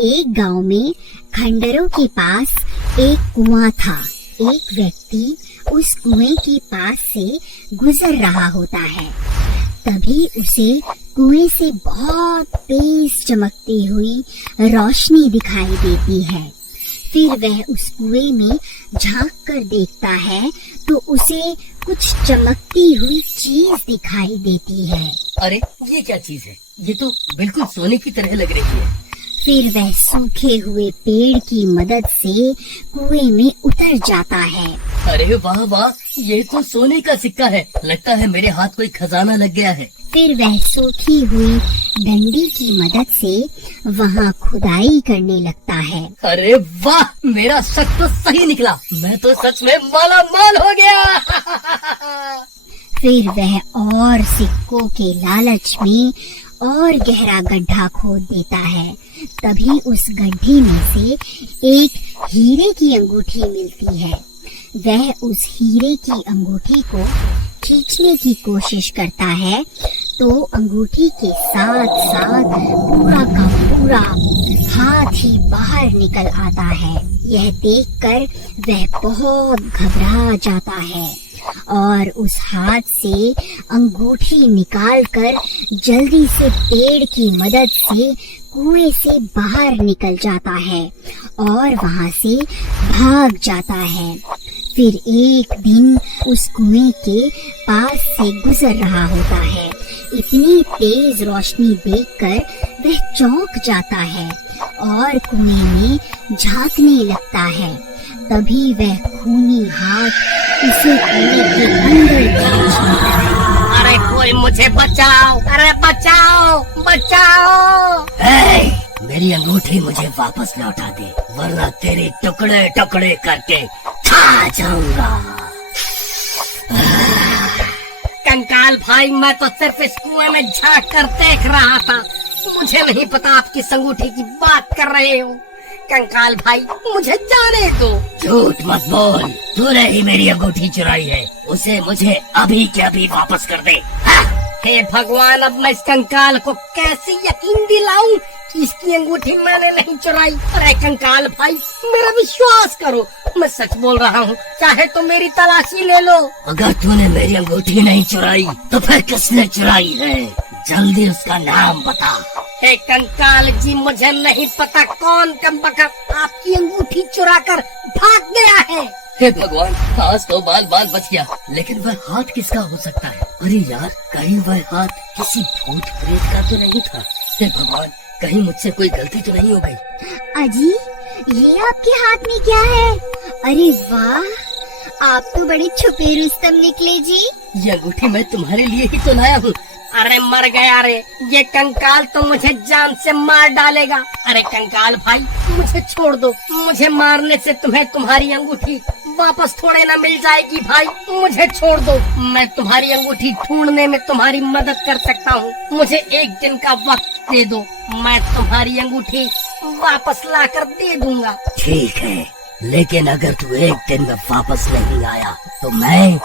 एक गांव में खंडरों के पास एक कुआं था। एक व्यक्ति उस कुएं के पास से गुजर रहा होता है। तभी उसे कुएं से बहुत तेज चमकती हुई रोशनी दिखाई देती है। फिर वह उस कुएं में झांक कर देखता है तो उसे कुछ चमकती हुई चीज दिखाई देती है। अरे ये क्या चीज है? ये तो बिल्कुल सोने की तरह लग रही है। फिर वह सूखे हुए पेड़ की मदद से कुएं में उतर जाता है। अरे वाह वाह, ये तो सोने का सिक्का है। लगता है मेरे हाथ कोई खजाना लग गया है। फिर वह सूखी हुई डंडी की मदद से वहाँ खुदाई करने लगता है। अरे वाह, मेरा शक तो सही निकला। मैं तो सच में माला माल हो गया। फिर वह और सिक्कों के लालच में और गहरा गड्ढा खोद देता है। तभी उस गड्ढे में से एक हीरे की अंगूठी मिलती है। वह उस हीरे की अंगूठी को खींचने की कोशिश करता है तो अंगूठी के साथ साथ पूरा का पूरा हाथ ही बाहर निकल आता है। यह देखकर वह बहुत घबरा जाता है और उस हाथ से अंगूठी निकालकर जल्दी से पेड़ की मदद से कुएं से बाहर निकल जाता है और वहां से भाग जाता है। फिर एक दिन उस कुएं के पास से गुजर रहा होता है। इतनी तेज रोशनी देखकर वह चौंक जाता है और कुएं में झांकने लगता है। तभी वह खूनी हाथ उसे कुएं के अंदर खींच लेता है। अरे कोई मुझे बचाओ! अरे बचाओ बचाओ! मेरी अंगूठी मुझे वापस लौटा दे, वरना तेरे टुकड़े टुकड़े करके खा जाऊंगा। कंकाल भाई, मैं तो सिर्फ इस कुएं में झांक कर देख रहा था। मुझे नहीं पता आप किस अंगूठी की बात कर रहे हो। कंकाल भाई, मुझे जाने दो। झूठ मत बोल, तूने ही मेरी अंगूठी चुराई है। उसे मुझे अभी के अभी वापस कर दे। हे भगवान, अब मैं इस कंकाल को कैसे यकीन दिलाऊं कि इसकी अंगूठी मैंने नहीं चुराई। अरे कंकाल भाई, मेरा विश्वास करो, मैं सच बोल रहा हूँ। चाहे तो मेरी तलाशी ले लो। अगर तूने मेरी अंगूठी नहीं चुराई तो फिर किसने चुराई है? जल्दी उसका नाम बता। हे कंकाल जी, मुझे नहीं पता कौन कमबख्त आपकी अंगूठी चुरा कर भाग गया है। हे भगवान, आज तो बाल बाल बच गया। लेकिन वह हाथ किसका हो सकता है? अरे यार, कहीं वह हाथ किसी भूत प्रेत का तो नहीं था? हे भगवान, कहीं मुझसे कोई गलती तो नहीं हो गई? अजी, ये आपके हाथ में क्या है? अरे वाह, आप तो बड़े छुपे रुस्तम निकले जी। ये अंगूठी मैं तुम्हारे लिए ही तो लाया हूँ। अरे मर गया रे, ये कंकाल तो मुझे जान से मार डालेगा। अरे कंकाल भाई, मुझे छोड़ दो। मुझे मारने से तुम्हें तुम्हारी अंगूठी वापस थोड़े ना मिल जाएगी। भाई मुझे छोड़ दो, मैं तुम्हारी अंगूठी ढूंढने में तुम्हारी मदद कर सकता हूँ। मुझे एक दिन का वक्त दे दो, मैं तुम्हारी अंगूठी वापस लाकर दे दूंगा। ठीक है, लेकिन अगर तू एक दिन में वापस नहीं आया तो मैं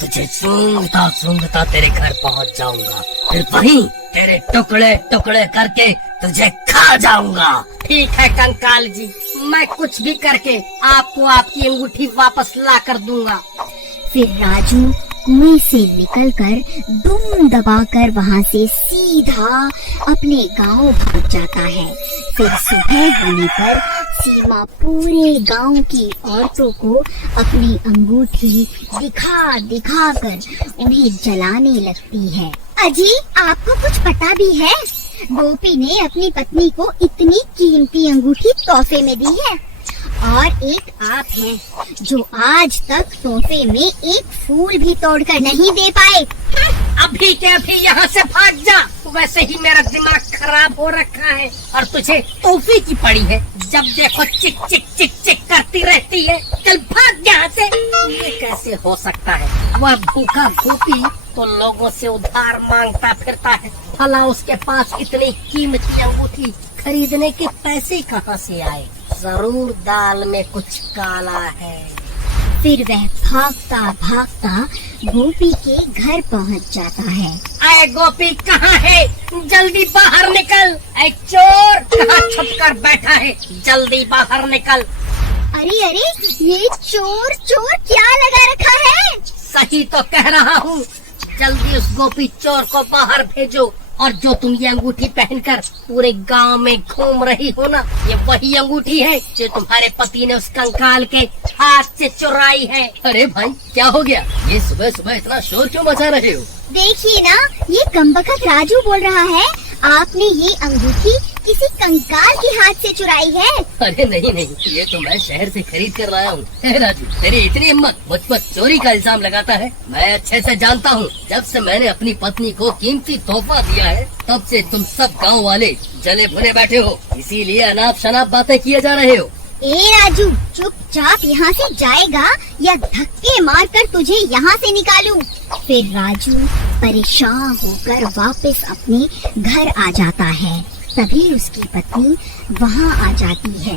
तुझे सूंघता सूंघता तेरे घर पहुंच जाऊंगा। फिर वहीं तेरे टुकड़े टुकड़े करके तुझे खा जाऊंगा। ठीक है कंकाल जी, मैं कुछ भी करके आपको आपकी अंगूठी वापस ला कर दूंगा। फिर राजू कुएं से निकलकर दुम दबाकर वहां से सीधा अपने गांव भाग जाता है। फिर सुबह होने पर सीमा पूरे गांव की औरतों को अपनी अंगूठी दिखा दिखा कर उन्हें जलाने लगती है। अजी, आपको कुछ पता भी है? गोपी ने अपनी पत्नी को इतनी कीमती अंगूठी तोहफे में दी है और एक आप हैं जो आज तक तोहफे में एक फूल भी तोड़कर नहीं दे पाए। अभी के अभी यहाँ से भाग जा। वैसे ही मेरा दिमाग खराब हो रखा है और तुझे तोहफे की पड़ी है। जब देखो चिक चिक चिक चिक करती रहती है। चल भाग यहाँ से। ये कैसे हो सकता है? वह भूखा गोपी तो लोगों से उधार मांगता फिरता है, भला उसके पास इतनी कीमती अंगूठी खरीदने के पैसे कहाँ से आए? जरूर दाल में कुछ काला है। फिर वह भागता भागता गोपी के घर पहुंच जाता है। अरे गोपी कहाँ है? जल्दी बाहर निकल। ऐ चोर कहाँ छुप कर बैठा है? जल्दी बाहर निकल। अरे अरे, ये चोर चोर क्या लगा रखा है? सही तो कह रहा हूँ। जल्दी उस गोपी चोर को बाहर भेजो। और जो तुम ये अंगूठी पहनकर पूरे गांव में घूम रही हो ना, ये वही अंगूठी है जो तुम्हारे पति ने उस कंकाल के हाथ से चुराई है। अरे भाई क्या हो गया? ये सुबह सुबह इतना शोर क्यों मचा रहे हो? देखिए ना, ये कमबख्त राजू बोल रहा है आपने ये अंगूठी किसी कंकाल के हाथ से चुराई है। अरे नहीं नहीं, ये तो मैं शहर से खरीद कर लाया हूँ। राजू, तेरी इतनी हिम्मत, मुझ पर चोरी का इल्जाम लगाता है? मैं अच्छे से जानता हूँ, जब से मैंने अपनी पत्नी को कीमती तोहफा दिया है तब से तुम सब गांव वाले जले भुने बैठे हो, इसीलिए अनाप शनाप बातें किए जा रहे हो। ए राजू, चुपचाप यहाँ से जाएगा या धक्के मारकर तुझे यहाँ से निकालूं? फिर राजू परेशान होकर वापस अपने घर आ जाता है। तभी उसकी पत्नी वहाँ आ जाती है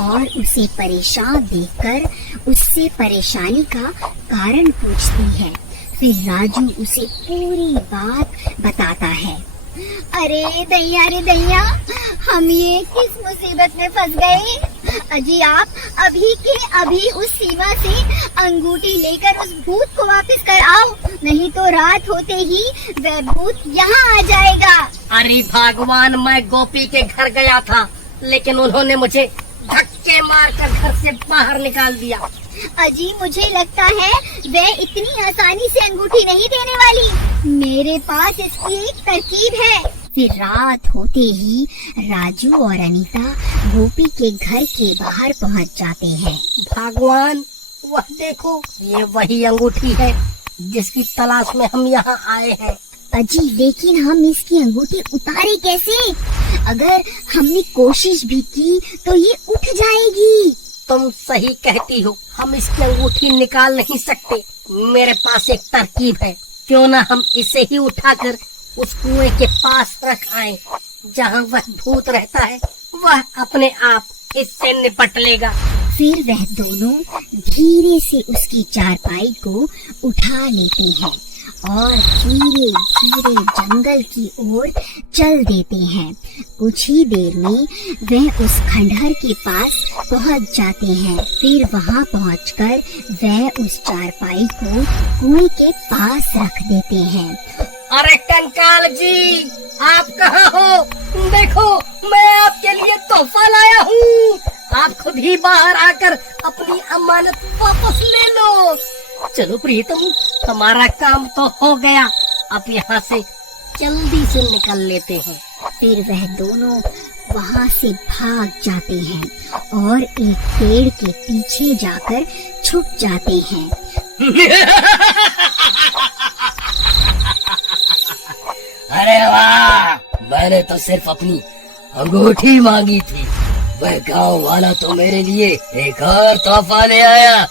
और उसे परेशान देखकर उससे परेशानी का कारण पूछती है। फिर राजू उसे पूरी बात बताता है। अरे दैया, हम ये किस मुसीबत में फंस गए? अजी आप अभी के अभी उस सीमा से अंगूठी लेकर उस भूत को वापस कर आओ, नहीं तो रात होते ही वह भूत यहाँ आ जाएगा। अरे भगवान, मैं गोपी के घर गया था, लेकिन उन्होंने मुझे धक्के मारकर घर से बाहर निकाल दिया। अजी मुझे लगता है वह इतनी आसानी से अंगूठी नहीं देने वाली। मेरे पास इसकी एक तरकीब है। फिर रात होते ही राजू और अनीता गोपी के घर के बाहर पहुंच जाते हैं। भगवान, वह देखो, ये वही अंगूठी है जिसकी तलाश में हम यहाँ आए हैं। अजी लेकिन हम इसकी अंगूठी उतारे कैसे? अगर हमने कोशिश भी की तो ये उठ जाएगी। तुम सही कहती हो, हम इसकी अंगूठी निकाल नहीं सकते। मेरे पास एक तरकीब है, क्यों ना हम इसे ही उठाकर उस कुएं के पास रख आए, जहाँ वह भूत रहता है। वह अपने आप इससे निपट लेगा। फिर वह दोनों धीरे से उसकी चारपाई को उठा लेते हैं और धीरे धीरे जंगल की ओर चल देते हैं। कुछ ही देर में वह उस खंडहर के पास पहुंच जाते हैं। फिर वहां पहुंचकर वह उस चारपाई को कुएं के पास रख देते हैं। अरे कंकाल जी, आप कहाँ हो? देखो, मैं आपके लिए तोहफा लाया हूँ। आप खुद ही बाहर आकर अपनी अमानत वापस ले लो। चलो प्रीतम, हमारा काम तो हो गया, अब यहाँ से जल्दी से निकल लेते हैं। फिर वह दोनों वहाँ से भाग जाते हैं और एक पेड़ के पीछे जाकर छुप जाते हैं। अरे वाह, मैंने तो सिर्फ अपनी अंगूठी मांगी थी, वह गांव वाला तो मेरे लिए एक और तोहफा ले आया।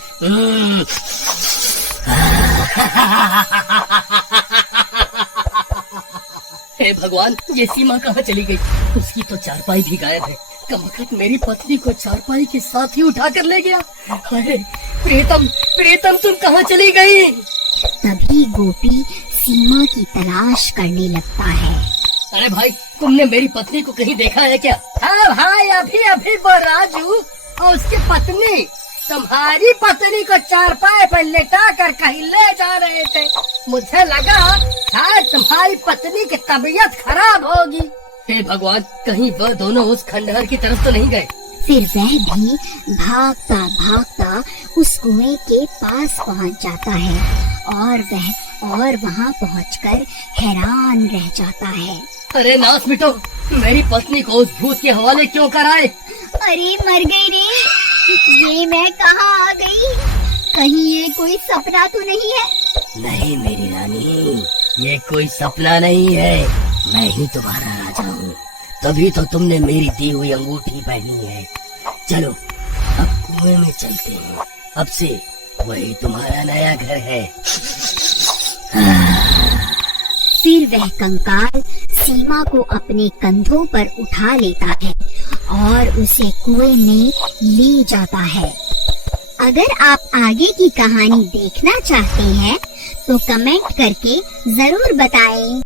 हे भगवान, ये सीमा कहाँ चली गई? उसकी तो चारपाई भी गायब है। कमबख्त मेरी पत्नी को चारपाई के साथ ही उठा कर ले गया। अरे प्रीतम तुम कहाँ चली गई? तभी गोपी सीमा की तलाश करने लगता है। अरे भाई, तुमने मेरी पत्नी को कहीं देखा है क्या? हाँ भाई, अभी वो राजू और उसकी पत्नी तुम्हारी पत्नी को चारपाई पर लेटा कर कहीं ले जा रहे थे। मुझे लगा शायद तुम्हारी पत्नी की तबीयत खराब होगी। हे भगवान, कहीं वह दोनों उस खंडहर की तरफ तो नहीं गए? फिर वह भी भागता भागता उस कुएं के पास पहुंच जाता है और वहां पहुंचकर हैरान रह जाता है। अरे नाथ मिटो, मेरी पत्नी को उस भूत के हवाले क्यों कराए? अरे मर गई रे, ये मैं कहाँ आ गई? कहीं ये कोई सपना तो नहीं है? नहीं मेरी रानी, ये कोई सपना नहीं है, मैं ही तुम्हारा राजा हूँ। तभी तो तुमने मेरी दी हुई अंगूठी पहनी है। चलो अब कुएं में चलते हैं, अब से वही तुम्हारा नया घर है। फिर वह कंकाल सीमा को अपने कंधों पर उठा लेता है और उसे कुएं में ले जाता है। अगर आप आगे की कहानी देखना चाहते हैं तो कमेंट करके जरूर बताएं।